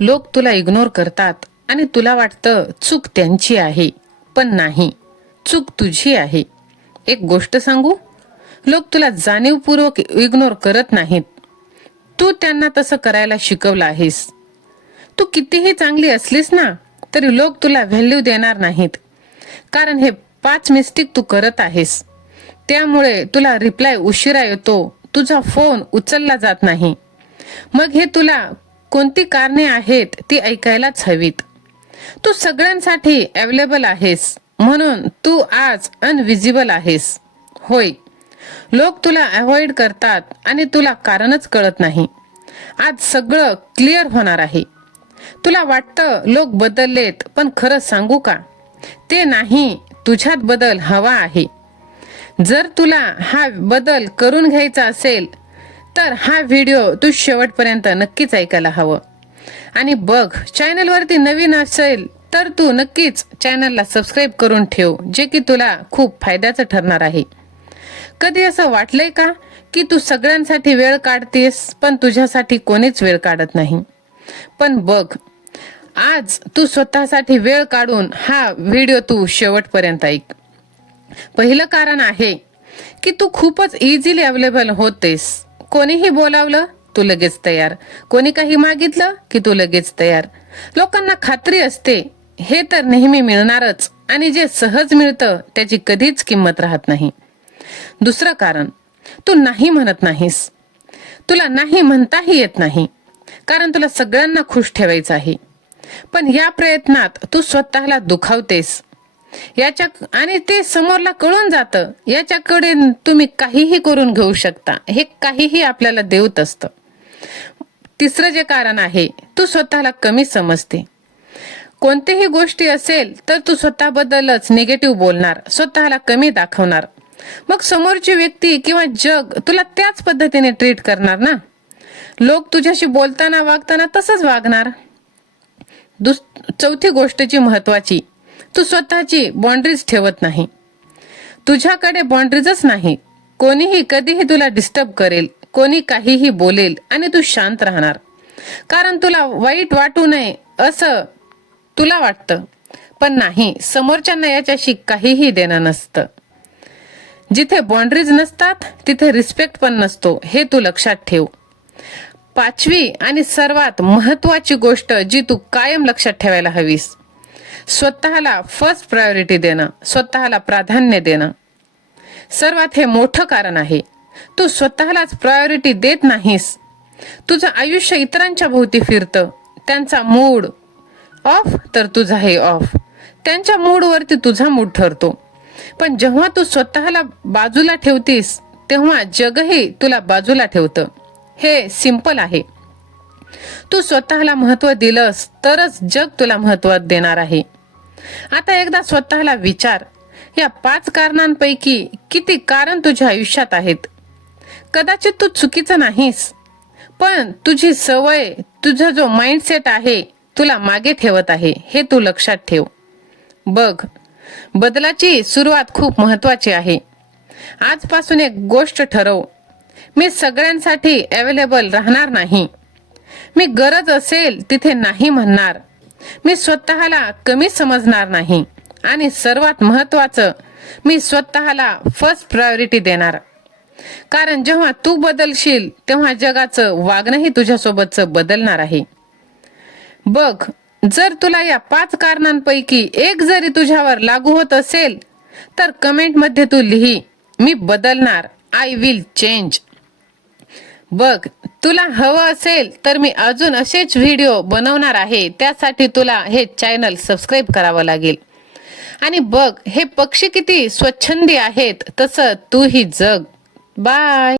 लोक तुला इग्नोर करतात आणि तुला वाटतं चूक त्यांची आहे, पण नाही, चूक तुझी आहे. एक गोष्ट सांगू, लोक तुला जाणीवपूर्वक इग्नोर करत नाहीत. तू त्यांना तसं करायला शिकवलं आहेस. तू कितीही चांगली असलीस ना, तरी लोक तुला व्हॅल्यू देणार नाहीत. कारण हे 5 मिस्टेक तू करत आहेस. त्यामुळे तुला रिप्लाय उशिरा येतो, तुझा फोन उचलला जात नाही. मग हे तुला कोणती कारणे आहेत ती ऐकायलाच हवीत. तू सगळ्यांसाठी अवेलेबल आहेस, म्हणून तू आज अनविजिबल आहेस. होय, लोक तुला अवॉइड करतात आणि तुला कारणच कळत नाही. आज सगळं क्लिअर होणार आहे. तुला वाटतं लोक बदललेत, पण खरं सांगू का, ते नाही, तुझ्यात बदल हवा आहे. जर तुला हा बदल करून घ्यायचा असेल तर हा व्हिडिओ तू शेवटपर्यंत नक्कीच ऐकायला हवं. आणि बघ, चॅनलवरती नवीन असेल तर तू नक्कीच चॅनलला सबस्क्राईब करून ठेव, जे की तुला खूप फायद्याचं ठरणार आहे. कधी असं वाटलंय का की तू सगळ्यांसाठी वेळ काढतेस पण तुझ्यासाठी कोणीच वेळ काढत नाही? पण बघ, आज तू स्वतःसाठी वेळ काढून हा व्हिडिओ तू शेवटपर्यंत ऐक. पहिलं कारण आहे की तू खूपच इझिली अवेलेबल होतेस. कोणीही बोलावलं तू लगेच तयार, कोणी काही मागितलं की तू लगेच तयार. लोकांना खात्री असते हे तर नेहमी मिळणारच, आणि जे सहज मिळतं त्याची कधीच किंमत राहत नाही. दुसरं कारण, तू नाही म्हणत नाहीस. तुला नाही म्हणताही येत नाही, कारण तुला सगळ्यांना खुश ठेवायचं आहे. पण या प्रयत्नात तू स्वतःला दुखावतेस, आणि ते समोरला कळून जातं. याच्याकडे तुम्ही काहीही करून घेऊ शकता, हे काहीही आपल्याला देऊत असतं. तिसरं जे कारण आहे, तू स्वतःला कमी समजते. कोणतीही गोष्टी असेल तर तू स्वतःबद्दलच निगेटिव्ह बोलणार, स्वतःला कमी दाखवणार. मग समोरची व्यक्ती किंवा जग तुला त्याच पद्धतीने ट्रीट करणार ना. लोक तुझ्याशी बोलताना वागताना तसंच वागणार. चौथी गोष्ट जी महत्वाची, तू स्वतःची बाउंड्रीज ठेवत नाही. तुझ्याकडे बाउंड्रीजच नाही. कोणीही कधीही तुला डिस्टर्ब करेल, कोणी काहीही बोलेल आणि तू शांत राहणार, कारण तुला वाईट वाटू नये असं तुला वाटतं. पण नाही, समोरच्यांना याच्याशी काहीही देणं नसतं. जिथे बाउंड्रीज नसतात तिथे रिस्पेक्ट पण नसतो, हे तू लक्षात ठेव. पाचवी आणि सर्वात महत्वाची गोष्ट जी तू कायम लक्षात ठेवायला हवीस, स्वतःला फर्स्ट प्रायोरिटी देणं, स्वतःला प्राधान्य देणं. सर्वात हे मोठं कारण आहे. तू स्वतःलाच प्रायोरिटी देत नाहीस. तुझं आयुष्य इतरांच्या भोवती फिरतं. त्यांचा मूड ऑफ तर तुझाही ऑफ, त्यांच्या मूडवरती तुझा मूड ठरतो. पण जेव्हा तू स्वतःला बाजूला ठेवतीस तेव्हा जगही तुला बाजूला ठेवतं. हे सिंपल आहे. तू स्वतःला महत्व दिलंस तरच जग तुला महत्व देणार आहे. आता एकदा स्वतःला विचार, या 5 कारणांपैकी किती कारण तुझ्या आयुष्यात आहेत? कदाचित तू चुकीचं नाहीस, पण तुझी सवय, तुझा जो माइंडसेट आहे तुला मागे ठेवत आहे, हे तू लक्षात ठेव. बघ, बदलाची सुरुवात खूप महत्वाची आहे. आजपासून एक गोष्ट ठरव, मी सगळ्यांसाठी अवेलेबल राहणार नाही. मी गरज असेल तिथे नाही म्हणणार. मी स्वतःला कमी समजणार नाही. आणि सर्वात महत्वाचं, मी स्वतःला फर्स्ट प्रायोरिटी देणार. कारण जेव्हा तू बदलशील तेव्हा जगाचं वागणंही तुझ्यासोबतचं बदलणार आहे. बघ, जर तुला या 5 कारणांपैकी एक जरी तुझ्यावर लागू होत असेल तर कमेंट मध्ये तू लिही, मी बदलणार, आय विल चेंज. बघ, तुला हवं असेल तर मी अजून असेच व्हिडिओ बनवणार आहे. त्यासाठी तुला हे चॅनल सबस्क्राईब करावं लागेल. आणि बघ, हे पक्षी किती स्वच्छंदी आहेत, तसं तूही जग. बाय.